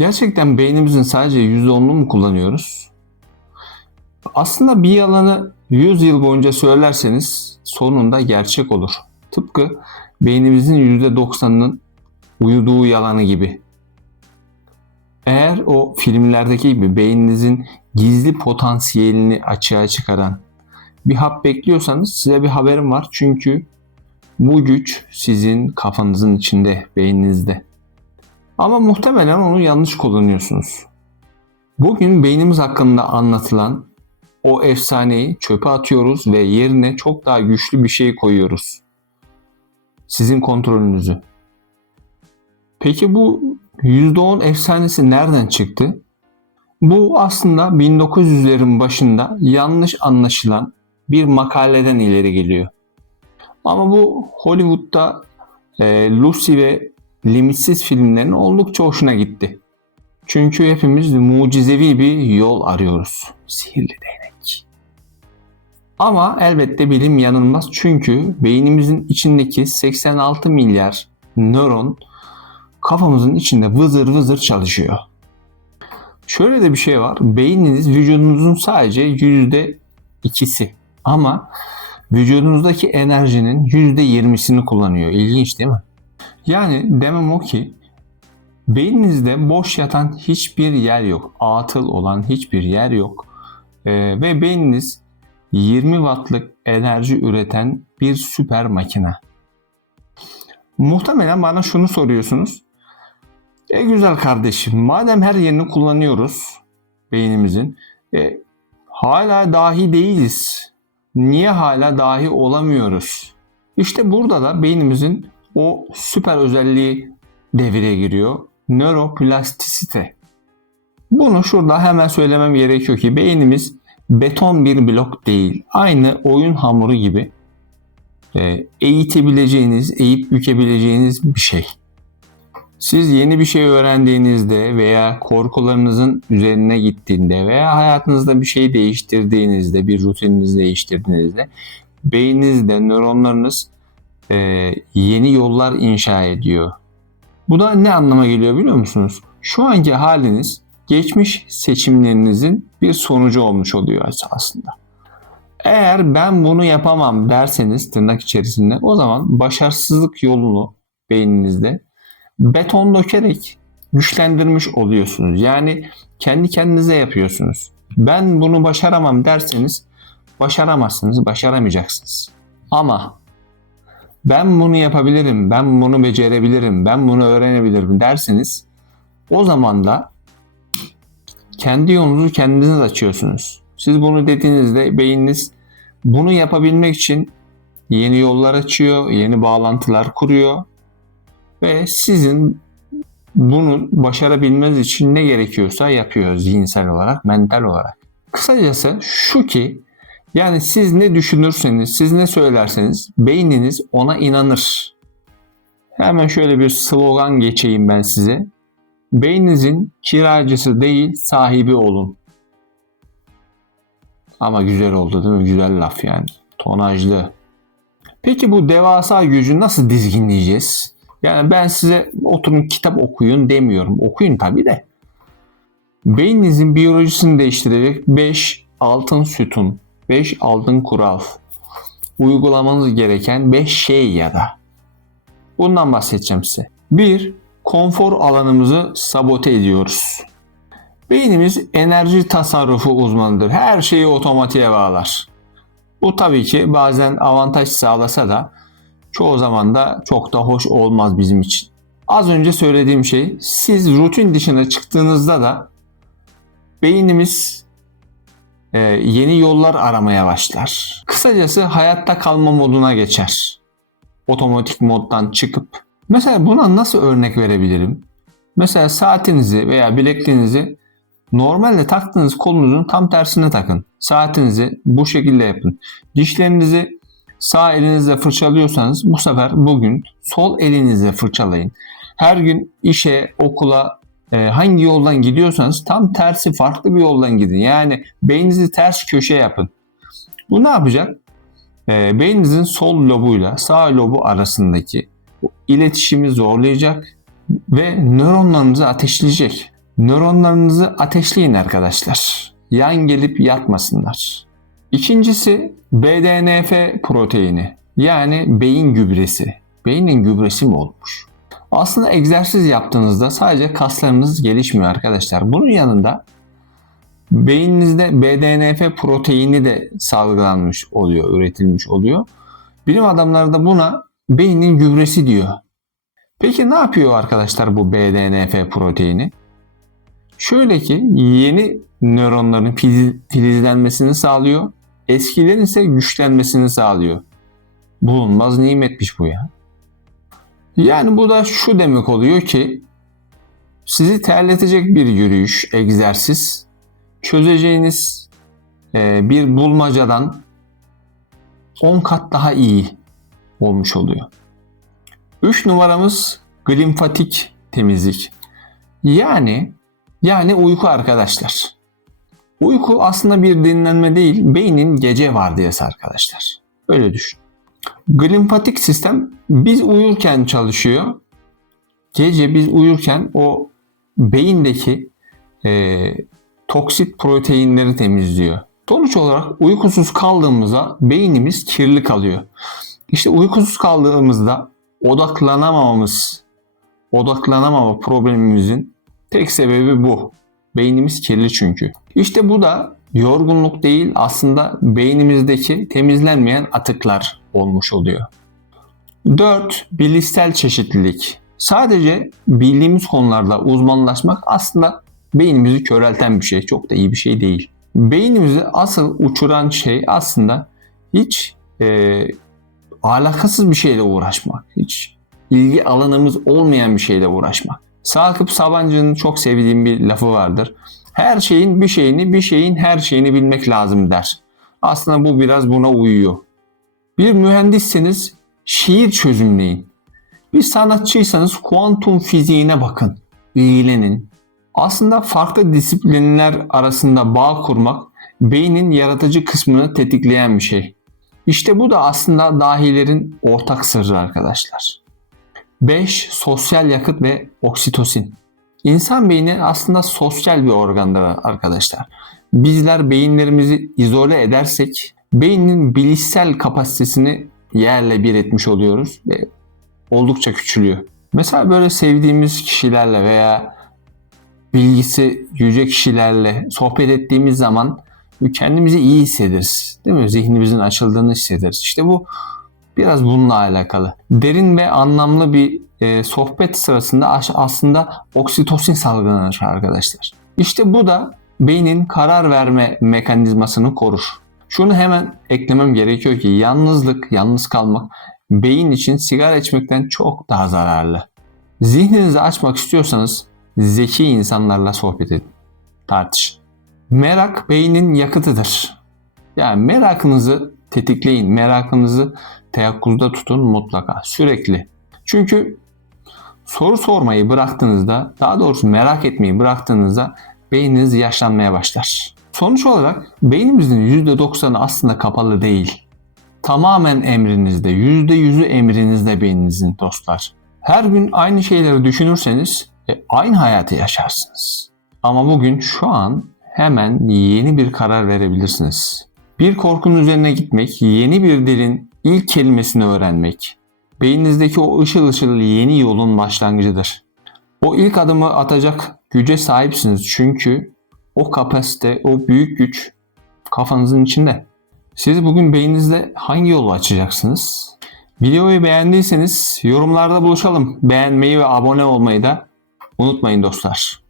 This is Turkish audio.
Gerçekten beynimizin sadece %10'unu mu kullanıyoruz? Aslında bir yalanı 100 yıl boyunca söylerseniz sonunda gerçek olur. Tıpkı beynimizin %90'ının uyuduğu yalanı gibi. Eğer o filmlerdeki gibi beyninizin gizli potansiyelini açığa çıkaran bir hap bekliyorsanız size bir haberim var. Çünkü bu güç sizin kafanızın içinde, beyninizde. Ama muhtemelen onu yanlış kullanıyorsunuz. Bugün beynimiz hakkında anlatılan o efsaneyi çöpe atıyoruz ve yerine çok daha güçlü bir şey koyuyoruz. Sizin kontrolünüzü. Peki bu %10 efsanesi nereden çıktı? Bu aslında 1900'lerin başında yanlış anlaşılan bir makaleden ileri geliyor. Ama bu Hollywood'da Lucy ve Limitsiz filmlerinin oldukça hoşuna gitti. Çünkü hepimiz mucizevi bir yol arıyoruz. Sihirli değnek. Ama elbette bilim yanılmaz çünkü beynimizin içindeki 86 milyar nöron kafamızın içinde vızır vızır çalışıyor. Şöyle de bir şey var. Beyniniz vücudunuzun sadece %2'si ama vücudunuzdaki enerjinin %20'sini kullanıyor. İlginç değil mi? Yani demem o ki beyninizde boş yatan hiçbir yer yok. Atıl olan hiçbir yer yok. Ve beyniniz 20 wattlık enerji üreten bir süper makine. Muhtemelen bana şunu soruyorsunuz. Güzel kardeşim, madem her yerini kullanıyoruz beynimizin, hala dahi değiliz. Niye hala dahi olamıyoruz? İşte burada da beynimizin o süper özelliği devreye giriyor. Nöroplastisite. Bunu şurada hemen söylemem gerekiyor ki beynimiz beton bir blok değil. Aynı oyun hamuru gibi eğitebileceğiniz, eğip bükebileceğiniz bir şey. Siz yeni bir şey öğrendiğinizde veya korkularınızın üzerine gittiğinde veya hayatınızda bir şey değiştirdiğinizde, bir rutininizi değiştirdiğinizde beyninizde nöronlarınız yeni yollar inşa ediyor. Bu da ne anlama geliyor biliyor musunuz? Şu anki haliniz geçmiş seçimlerinizin bir sonucu olmuş oluyor aslında. Eğer ben bunu yapamam derseniz tırnak içerisinde o zaman başarısızlık yolunu beyninizde beton dökerek güçlendirmiş oluyorsunuz. Yani kendi kendinize yapıyorsunuz. Ben bunu başaramam derseniz başaramazsınız, başaramayacaksınız. Ama ben bunu yapabilirim, ben bunu becerebilirim, ben bunu öğrenebilirim derseniz o zaman da kendi yolunuzu kendiniz açıyorsunuz. Siz bunu dediğinizde beyniniz bunu yapabilmek için yeni yollar açıyor, yeni bağlantılar kuruyor ve sizin bunu başarabilmeniz için ne gerekiyorsa yapıyor zihinsel olarak, mental olarak. Kısacası şu ki yani siz ne düşünürseniz, siz ne söylerseniz beyniniz ona inanır. Hemen şöyle bir slogan geçeyim ben size. Beyninizin kiracısı değil, sahibi olun. Ama güzel oldu değil mi? Güzel laf yani. Tonajlı. Peki bu devasa gücü nasıl dizginleyeceğiz? Yani ben size oturun kitap okuyun demiyorum. Okuyun tabii de. Beyninizin biyolojisini değiştirecek 5 altın sütun, 5 altın kural, uygulamanız gereken 5 şey ya da. Bundan bahsedeceğim size. 1. Konfor alanımızı sabote ediyoruz. Beynimiz enerji tasarrufu uzmanıdır. Her şeyi otomatiğe bağlar. Bu tabii ki bazen avantaj sağlasa da çoğu zaman da çok da hoş olmaz bizim için. Az önce söylediğim şey, siz rutin dışına çıktığınızda da beynimiz yeni yollar aramaya başlar. Kısacası hayatta kalma moduna geçer. Otomatik moddan çıkıp. Mesela buna nasıl örnek verebilirim? Mesela saatinizi veya bilekliğinizi normalde taktığınız kolunuzun tam tersine takın. Saatinizi bu şekilde yapın. Dişlerinizi sağ elinizle fırçalıyorsanız bu sefer bugün sol elinizle fırçalayın. Her gün işe, okula hangi yoldan gidiyorsanız tam tersi farklı bir yoldan gidin. Yani beyninizi ters köşe yapın. Bu ne yapacak? Beyninizin sol lobuyla sağ lobu arasındaki iletişimi zorlayacak ve nöronlarınızı ateşleyecek. Nöronlarınızı ateşleyin arkadaşlar. Yan gelip yatmasınlar. İkincisi BDNF proteini. Yani beyin gübresi. Beynin gübresi mi olmuş? Aslında egzersiz yaptığınızda sadece kaslarınız gelişmiyor arkadaşlar. Bunun yanında beyninizde BDNF proteini de salgılanmış oluyor, üretilmiş oluyor. Bilim adamları da buna beynin gübresi diyor. Peki ne yapıyor arkadaşlar bu BDNF proteini? Şöyle ki yeni nöronların filizlenmesini sağlıyor. Eskilerin ise güçlenmesini sağlıyor. Bulunmaz nimetmiş bu ya. Yani bu da şu demek oluyor ki sizi terletecek bir yürüyüş, egzersiz çözeceğiniz bir bulmacadan 10 kat daha iyi olmuş oluyor. 3 numaramız glimfatik temizlik. Yani uyku arkadaşlar. Uyku aslında bir dinlenme değil, beynin gece vardiyası arkadaşlar. Öyle düşün. Glimfatik sistem biz uyurken çalışıyor. Gece biz uyurken o beyindeki toksit proteinleri temizliyor. Sonuç olarak uykusuz kaldığımızda beynimiz kirli kalıyor. İşte uykusuz kaldığımızda odaklanamama problemimizin tek sebebi bu. Beynimiz kirli çünkü. İşte bu da yorgunluk değil, aslında beynimizdeki temizlenmeyen atıklar olmuş oluyor. 4. Bilişsel çeşitlilik. Sadece bildiğimiz konularda uzmanlaşmak aslında beynimizi körelten bir şey. Çok da iyi bir şey değil. Beynimizi asıl uçuran şey aslında hiç alakasız bir şeyle uğraşmak. Hiç ilgi alanımız olmayan bir şeyle uğraşmak. Sakıp Sabancı'nın çok sevdiğim bir lafı vardır. Her şeyin bir şeyin her şeyini bilmek lazım der. Aslında bu biraz buna uyuyor. Bir mühendisseniz şiir çözümleyin. Bir sanatçıysanız kuantum fiziğine bakın, ilgilenin. Aslında farklı disiplinler arasında bağ kurmak beynin yaratıcı kısmını tetikleyen bir şey. İşte bu da aslında dahilerin ortak sırrı arkadaşlar. 5. Sosyal yakıt ve oksitosin. İnsan beyni aslında sosyal bir organdır arkadaşlar. Bizler beyinlerimizi izole edersek beynin bilişsel kapasitesini yerle bir etmiş oluyoruz ve oldukça küçülüyor. Mesela böyle sevdiğimiz kişilerle veya bilgisi yüce kişilerle sohbet ettiğimiz zaman kendimizi iyi hissederiz. Değil mi? Zihnimizin açıldığını hissederiz. İşte bu biraz bununla alakalı. Derin ve anlamlı bir sohbet sırasında aslında oksitosin salgılanır arkadaşlar. İşte bu da beynin karar verme mekanizmasını korur. Şunu hemen eklemem gerekiyor ki yalnız kalmak beyin için sigara içmekten çok daha zararlı. Zihninizi açmak istiyorsanız zeki insanlarla sohbet edin, tartışın. Merak beynin yakıtıdır. Yani merakınızı tetikleyin, merakınızı teyakkuzda tutun mutlaka, sürekli. Çünkü soru sormayı bıraktığınızda, daha doğrusu merak etmeyi bıraktığınızda beyniniz yaşlanmaya başlar. Sonuç olarak beynimizin %90'ı aslında kapalı değil. Tamamen emrinizde, %100'ü emrinizde beyninizin dostlar. Her gün aynı şeyleri düşünürseniz aynı hayatı yaşarsınız. Ama bugün şu an hemen yeni bir karar verebilirsiniz. Bir korkunun üzerine gitmek, yeni bir dilin ilk kelimesini öğrenmek, beyninizdeki o ışıl ışıl yeni yolun başlangıcıdır. O ilk adımı atacak güce sahipsiniz çünkü o kapasite, o büyük güç kafanızın içinde. Siz bugün beyninizde hangi yolu açacaksınız? Videoyu beğendiyseniz yorumlarda buluşalım. Beğenmeyi ve abone olmayı da unutmayın dostlar.